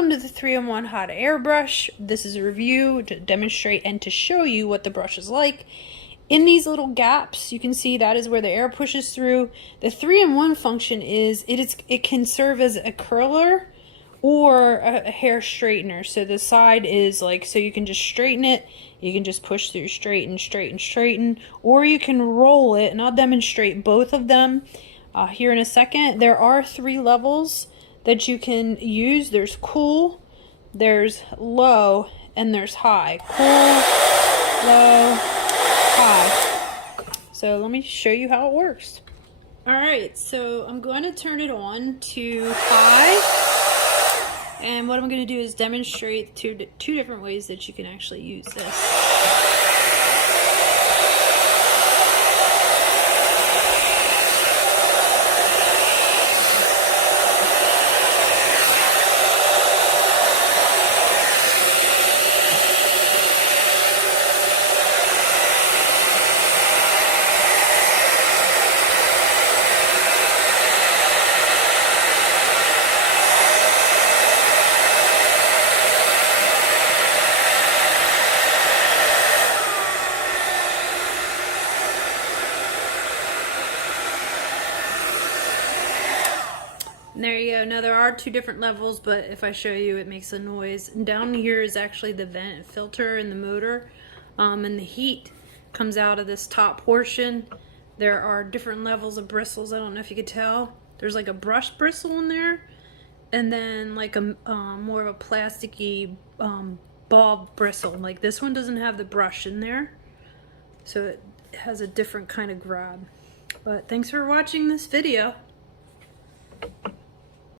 Welcome to the 3-in-1 hot air brush. This is a review to demonstrate and to show you what the brush is like. In these little gaps, you can see that is where the air pushes through. The 3-in-1 function is it can serve as a curler or a hair straightener. So the side is like, so you can just straighten it, you can just push through, straighten, straighten, straighten, or you can roll it, and I'll demonstrate both of them here in a second. There are 3 levels that you can use. There's cool, there's low, and there's high. Cool, low, high. So let me show you how it works. Alright, so I'm going to turn it on to high, and what I'm going to do is demonstrate two different ways that you can actually use this. And there you go. Now there are 2 different levels, but if I show you, it makes a noise. And down here is actually the vent and filter in the motor, and the heat comes out of this top portion. There are different levels of bristles. I don't know if you could tell. There's like a brush bristle in there, and then like a more of a plasticky ball bristle. Like this one doesn't have the brush in there, so it has a different kind of grab. But thanks for watching this video.